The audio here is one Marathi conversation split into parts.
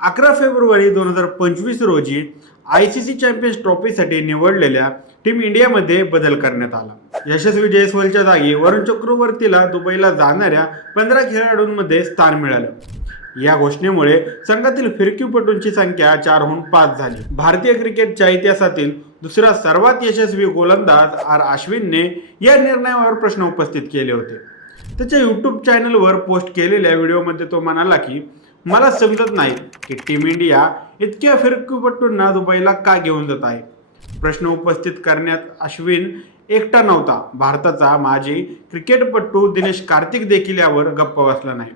अकरा फेब्रुवारी दोन हजार पंचवीस रोजी आय सी सी चॅम्पियन्स ट्रॉफीसाठी निवडलेल्या टीम इंडियामध्ये बदल करण्यात आला. यशस्वी जयस्वालच्या जागी वरुण चक्रवर्तीला दुबईला जाणाऱ्या पंधरा खेळाडूंमध्ये स्थान मिळालं. या घोषणेमुळे संघातील फिरकीपटूंची संख्या चारहून पाच झाली. भारतीय क्रिकेटच्या इतिहासातील दुसरा सर्वात यशस्वी गोलंदाज आर अश्विनने या निर्णयावर प्रश्न उपस्थित केले होते. त्याच्या यूट्यूब चॅनलवर पोस्ट केलेल्या व्हिडिओमध्ये तो म्हणाला की मला समजत नाही की टीम इंडिया इतक्या फिरकीपटूंना दुबईला का घेऊन जात आहे. प्रश्न उपस्थित करण्यात अश्विन एकटा नव्हता. भारताचा माजी क्रिकेटपटू दिनेश कार्तिक देखील यावर गप्प बसला नाही.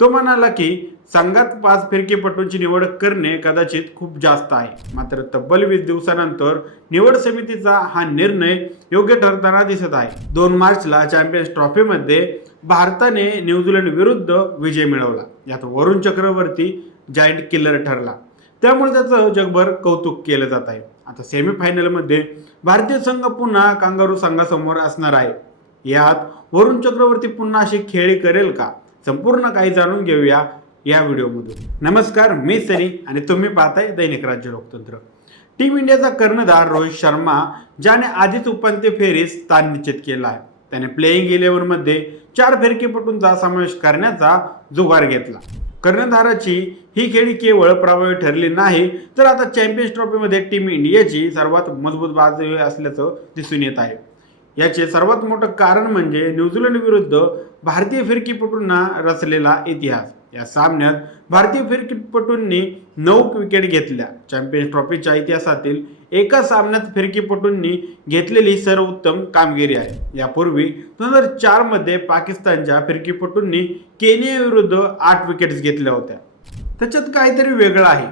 तो म्हणाला की संघात पाच फिरकीपटूंची निवड करणे कदाचित खूप जास्त आहे. मात्र तब्बल वीस दिवसानंतर निवड समितीचा हा निर्णय योग्य ठरताना दिसत आहे. दोन मार्चला चॅम्पियन्स ट्रॉफीमध्ये भारताने न्यूझीलंड विरुद्ध विजय मिळवला. यात वरुण चक्रवर्ती जायंट किल्लर ठरला. त्यामुळे त्याचं जगभर कौतुक केलं जात आहे. आता सेमीफायनलमध्ये भारतीय संघ पुन्हा कांगारू संघासमोर असणार आहे. यात वरुण चक्रवर्ती पुन्हा अशी खेळी करेल का? संपूर्ण काही जाणून घेऊया या व्हिडिओमधून. नमस्कार मी सनी आणि तुम्ही पाहताय दैनिक राज्य लोकतंत्र. टीम इंडियाचा कर्णधार रोहित शर्मा ज्याने आधीच उपांत्य फेरीत स्थान निश्चित केला आहे. त्याने प्लेईंग इलेव्हनमध्ये चार फिरकीपटूंचा समावेश करण्याचा जुगार घेतला. कर्णधाराची ही खेळी केवळ प्रभावी ठरली नाही तर आता चॅम्पियन्स ट्रॉफीमध्ये टीम इंडियाची सर्वात मजबूत बाजू असल्याचं दिसून येत आहे. याचे सर्वात मोठं कारण म्हणजे न्यूझीलंड विरुद्ध भारतीय फिरकीपटूंना रचलेला इतिहास. या सामन्यात भारतीय फिरकीपटूंनी नऊ विकेट घेतल्या. चॅम्पियन्स ट्रॉफीच्या इतिहासातील एका सामन्यात फिरकीपटूंनी घेतलेली सर्वोत्तम कामगिरी आहे. यापूर्वी दोन हजार चारमध्ये पाकिस्तानच्या फिरकीपटूंनी केनिया विरुद्ध आठ विकेट्स घेतल्या होत्या. त्याच्यात काहीतरी वेगळं आहे.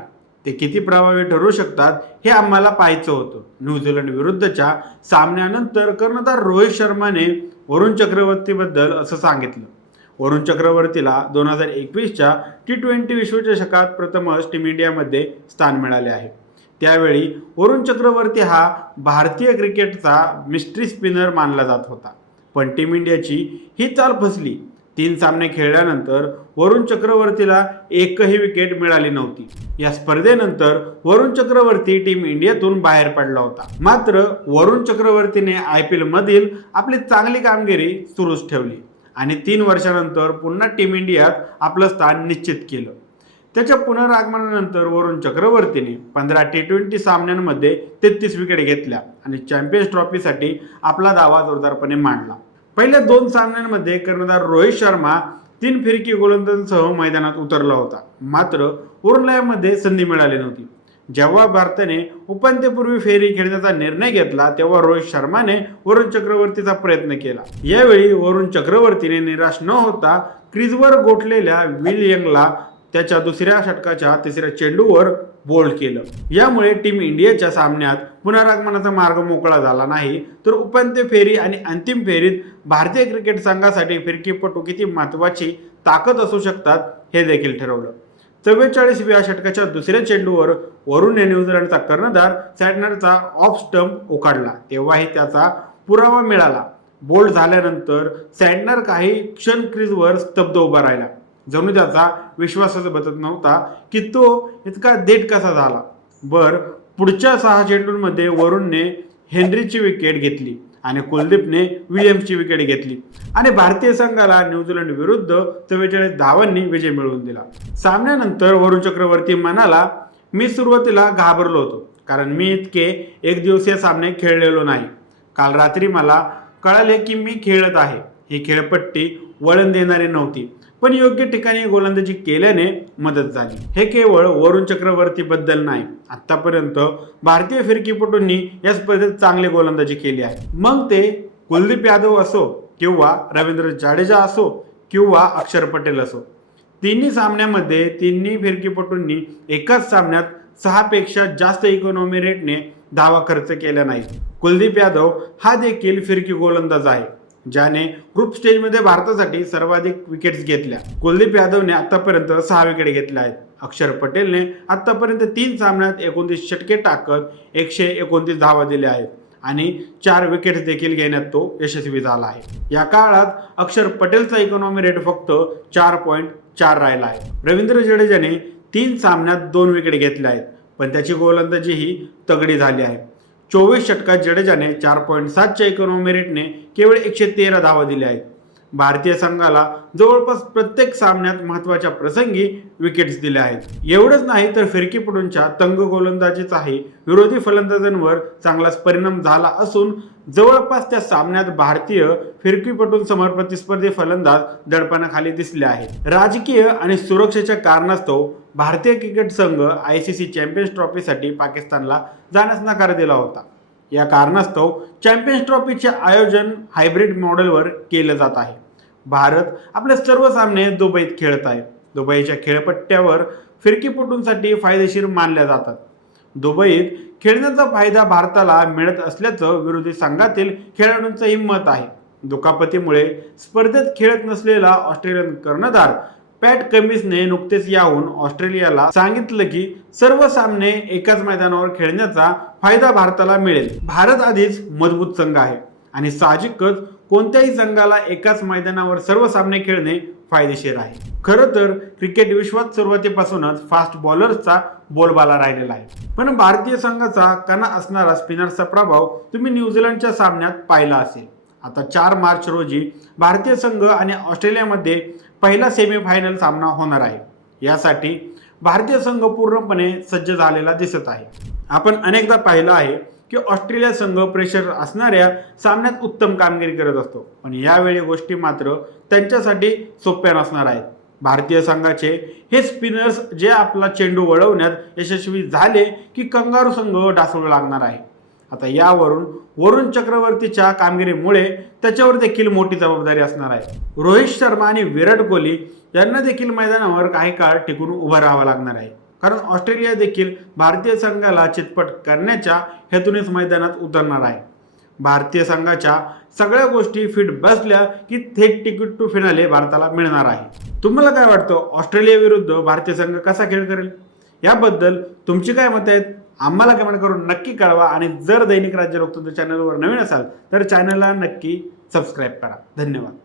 ते किती प्रभावी ठरू शकतात हे आम्हाला पाहायचं होतं. न्यूझीलंड विरुद्धच्या सामन्यानंतर कर्णधार रोहित शर्माने वरुण चक्रवर्तीबद्दल असं सांगितलं. वरुण चक्रवर्तीला दोन हजार एकवीसच्या टी ट्वेंटी विश्वचषकात प्रथमच टीम इंडियामध्ये स्थान मिळाले आहे. त्यावेळी वरुण चक्रवर्ती हा भारतीय क्रिकेटचा मिस्ट्री स्पिनर मानला जात होता. पण टीम इंडियाची ही चाल फसली. तीन सामने खेळल्यानंतर वरुण चक्रवर्तीला एकही विकेट मिळाली नव्हती. या स्पर्धेनंतर वरुण चक्रवर्ती टीम इंडियातून बाहेर पडला होता. मात्र वरुण चक्रवर्तीने आय पी एलमधील आपली चांगली कामगिरी सुरूच ठेवली आणि तीन वर्षानंतर पुन्हा टीम इंडियात आपलं स्थान निश्चित केलं. त्याच्या पुनरागमनानंतर वरुण चक्रवर्तीने पंधरा टी ट्वेंटी सामन्यांमध्ये तेहतीस विकेट घेतल्या आणि चॅम्पियन्स ट्रॉफीसाठी आपला दावा जोरदारपणे मांडला. पहिल्या दोन सामन्यांमध्ये कर्णधार रोहित शर्मा तीन फिरकी गोलंदाजांसह मैदानात उतरला होता. मात्र उरलयामध्ये संधी मिळाली नव्हती. जेव्हा भारताने उपांत्यपूर्वी फेरी खेळण्याचा निर्णय घेतला तेव्हा रोहित शर्माने वरुण चक्रवर्तीचा प्रयत्न केला. यावेळी वरुण चक्रवर्तीने निराश न होता क्रीजवर गोठलेल्या विल यंगला त्याच्या दुसऱ्या षटकाच्या तिसऱ्या चेंडूवर बोल्ड केलं. यामुळे टीम इंडियाच्या सामन्यात पुनरागमनाचा मार्ग मोकळा झाला नाही. तर उपांत्य फेरी आणि अंतिम फेरीत भारतीय क्रिकेट संघासाठी फिरकीपटू किती महत्वाची ताकद असू शकतात हे देखील ठरवलं. चव्वेचाळीसव्या षटकाच्या दुसऱ्या चेंडूवर वरुणने न्यूझीलंडचा कर्णधार सॅटनरचा ऑफ स्टंप उकाडला तेव्हाही त्याचा पुरावा मिळाला. बोल्ड झाल्यानंतर सॅटनर काही क्षण क्रीजवर स्तब्ध उभा राहिला. जणू त्याचा विश्वासच बसत नव्हता की तो इतका देट कसा झाला? बर पुढच्या सहा चेंडूंमध्ये वरुणने हेनरीची विकेट घेतली आणि कुलदीपने विलियम्सची विकेट घेतली. आणि भारतीय संघाला न्यूझीलंड विरुद्ध चव्वेचाळीस धावांनी विजय मिळवून दिला. सामन्यानंतर वरुण चक्रवर्ती म्हणाला मी सुरुवातीला घाबरलो होतो कारण मी इतके एक दिवसीय सामने खेळलेलो नाही. काल रात्री मला कळाले की मी खेळत आहे. ही खेळपट्टी वळण देणारी नव्हती. पण योग्य ठिकाणी गोलंदाजी केल्याने मदत झाली. हे केवळ वरुण चक्रवर्ती बद्दल नाही आतापर्यंत भारतीय फिरकीपटूंनी या स्पर्धेत चांगली गोलंदाजी केली आहे. मग ते कुलदीप यादव असो किंवा रवींद्र जाडेजा असो किंवा अक्षर पटेल असो तिन्ही सामन्यामध्ये तिन्ही फिरकीपटूंनी एकाच सामन्यात सहापेक्षा जास्त इकॉनॉमी रेटने धावा खर्च केला नाही कुलदीप यादव हा देखील फिरकी गोलंदाज आहे. ज्याने ग्रुप स्टेजमध्ये भारतासाठी सर्वाधिक विकेट्स घेतल्या. कुलदीप यादवने आतापर्यंत सहा विकेट घेतल्या आहेत. अक्षर पटेलने आतापर्यंत तीन सामन्यात एकोणतीस षटके टाकत एकशे एकोणतीस धावा दिल्या आहेत. आणि चार विकेट्स देखील घेण्यात तो यशस्वी झाला आहे. या काळात अक्षर पटेलचा इकॉनॉमी रेट फक्त चार पॉईंट चार राहिला आहे. रवींद्र जडेजाने तीन सामन्यात दोन विकेट घेतल्या आहेत. पण त्याची गोलंदाजी ही तगडी झाली आहे. चोवीस षटकात जडेजाने चार पॉईंट सातच्या इकॉनॉमी रेटने केवळ एकशे तेरा धावा दिल्या आहेत. भारतीय संघाला जवळपास प्रत्येक सामन्यात महत्त्वाच्या प्रसंगी विकेट्स दिल्या आहेत. एवढंच नाही तर फिरकीपटूंच्या तंग गोलंदाजीचाही विरोधी फलंदाजांवर चांगलाच परिणाम झाला असून जवळपास त्या सामन्यात भारतीय फिरकीपटूंसमोर प्रतिस्पर्धी फलंदाज दडपणाखाली दिसले आहेत. राजकीय आणि सुरक्षेच्या कारणास्तव भारतीय क्रिकेट संघ आय सी सी चॅम्पियन्स ट्रॉफीसाठी पाकिस्तानला जाण्यास नकार दिला होता. या कारणास्तव चॅम्पियन्स ट्रॉफीचे आयोजन हायब्रिड मॉडेलवर केलं जात आहे. भारत आपले सर्व सामने दुबईत खेळत आहे दुबईच्या खेळपट्ट्यावर फिरकीपटूंसाठी फायदेशीर मानल्या जातात. दुबईत खेळण्याचा फायदा भारताला मिळत असल्याचं विरोधी संघातील खेळाडूंचंही मत आहे. दुखापतीमुळे स्पर्धेत खेळत नसलेला ऑस्ट्रेलियन कर्णधार पॅट कमिन्सने नुकतेच याहून ऑस्ट्रेलियाला सांगितलं की सर्व सामने एकाच मैदानावर खेळण्याचा फायदा भारताला मिळेल. भारत आधीच मजबूत संघ आहे आणि साहजिकच कोणत्याही संघाला एकाच मैदानावर सर्व सामने खेळणे फायदेशीर आहे. खरं तर क्रिकेट विश्वात सुरुवातीपासूनच फास्ट बॉलर्सचा बोलबाला राहिलेला आहे. पण भारतीय संघाचा कणा असणारा स्पिनरचा प्रभाव तुम्ही न्यूझीलंडच्या सामन्यात पाहिला असेल. आता चार मार्च रोजी भारतीय संघ आणि ऑस्ट्रेलियामध्ये पहिला सेमीफायनल सामना होणार आहे. यासाठी भारतीय संघ पूर्णपणे सज्ज झालेला दिसत आहे. आपण अनेकदा पाहिलं आहे की ऑस्ट्रेलिया संघ प्रेशर असणाऱ्या सामन्यात उत्तम कामगिरी करत असतो. पण यावेळी गोष्टी मात्र त्यांच्यासाठी सोप्या नसणार आहेत. भारतीय संघाचे हे स्पिनर्स जे आपला चेंडू वळवण्यात यशस्वी झाले की कंगारू संघ ढासळू लागणार आहे. आता यावरून वरुण चक्रवर्तीच्या कामगिरीमुळे त्याच्यावर देखील मोठी जबाबदारी असणार आहे. रोहित शर्मा आणि विराट कोहली यांना देखील मैदानावर काही काळ टिकून उभं राहावं लागणार आहे. कारण ऑस्ट्रेलिया देखील भारतीय संघाला चितपट करण्याच्या हेतूनेच मैदानात उतरणार आहे. भारतीय संघाच्या सगळ्या गोष्टी फिट बसल्या की थेट तिकीट टू फिनाले भारताला मिळणार आहे. तुम्हाला काय वाटतं? ऑस्ट्रेलिया विरुद्ध भारतीय संघ कसा खेळ करेल? याबद्दल तुमची काय मत आहेत? आम्हाला कमेंट करून नक्की कळवा आणि जर दैनिक राज्य लोकतंत्र चॅनलवर नवीन असाल तर चॅनलला नक्की सबस्क्राईब करा. धन्यवाद.